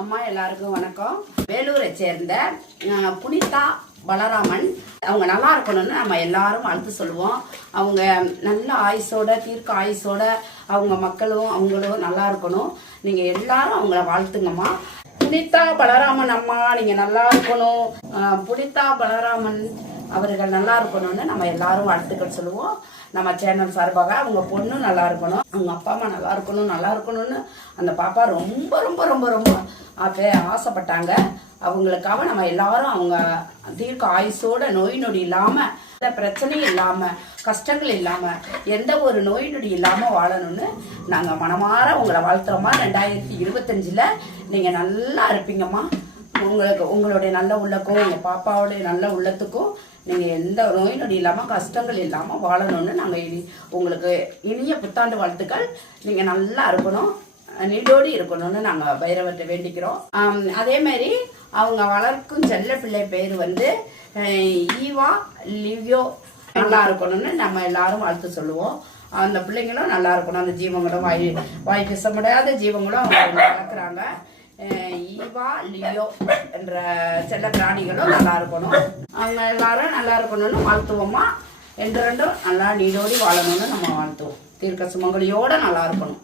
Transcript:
அம்மா எல்லாருக்கும் வணக்கம். வேலூரை சேர்ந்த புனிதா பலராமன் அவங்க நல்லா இருக்கணும்னு நம்ம எல்லாரும் வாழ்த்து சொல்லுவோம். அவங்க நல்ல ஆயுசோட தீர்க்க ஆயுசோட அவங்க மக்களும் அவங்களும் நல்லா இருக்கணும். நீங்க எல்லாரும் அவங்கள வாழ்த்துங்கம்மா. புனிதா பலராமன் அம்மா நீங்க நல்லா இருக்கணும். புனிதா பலராமன் அவர்கள் நல்லா இருக்கணும்னு நம்ம எல்லாரும் வாழ்த்துக்கள் சொல்லுவோம். நம்ம சேனல் சார்பாக அவங்க பொண்ணு நல்லா இருக்கணும், அவங்க அப்பா அம்மா நல்லா இருக்கணும்னு அந்த பாப்பா ரொம்ப ரொம்ப ரொம்ப ரொம்ப ஆசைப்பட்டாங்க. அவங்களுக்காக நம்ம எல்லாரும் அவங்க தீர்க்க ஆயுசோட நோய் நொடி இல்லாம, பிரச்சனையும் இல்லாம, கஷ்டங்கள் இல்லாம, எந்த ஒரு நோய் நொடி இல்லாம வாழணும்னு நாங்க மனமாற உங்களை வாழ்த்துறோமா. 2025 நீங்க நல்லா இருப்பீங்கம்மா. உங்களுடைய நல்ல உள்ளக்கும் உங்க பாப்பாவுடைய நல்ல உள்ளத்துக்கும் நீங்க எந்த நோய் நொடி இல்லாம கஷ்டங்கள் இல்லாம வாழணும்னு நாங்க உங்களுக்கு இனிய புத்தாண்டு வாழ்த்துக்கள். நீங்க நல்லா இருக்கணும், நீடோடி இருக்கணும்னு நாங்க பைரவர்கிட்ட வேண்டிக்கிறோம். அதே மாதிரி அவங்க வளர்க்கும் செல்ல பிள்ளை பேர் ஈவா லிவியோ நல்லா இருக்கணும்னு நம்ம எல்லாரும் வாழ்த்து சொல்லுவோம். அந்த பிள்ளைங்களும் நல்லா இருக்கணும். அந்த ஜீவங்களும் வாய் பேச முடியாத ஜீவங்களும் அவங்க வளர்க்குறாங்க. ஈவா லியோ என்ற செல்ல பிராணிகளும் நல்லா இருக்கணும். அவங்க எல்லாரும் நல்லா இருக்கணும்னு வாழ்த்துவோமா. ரெண்டும் நல்லா நீடோடி வாழணும்னு நம்ம வாழ்த்துவோம். தீர்க்க சுமங்கலியோட நல்லா இருக்கணும்.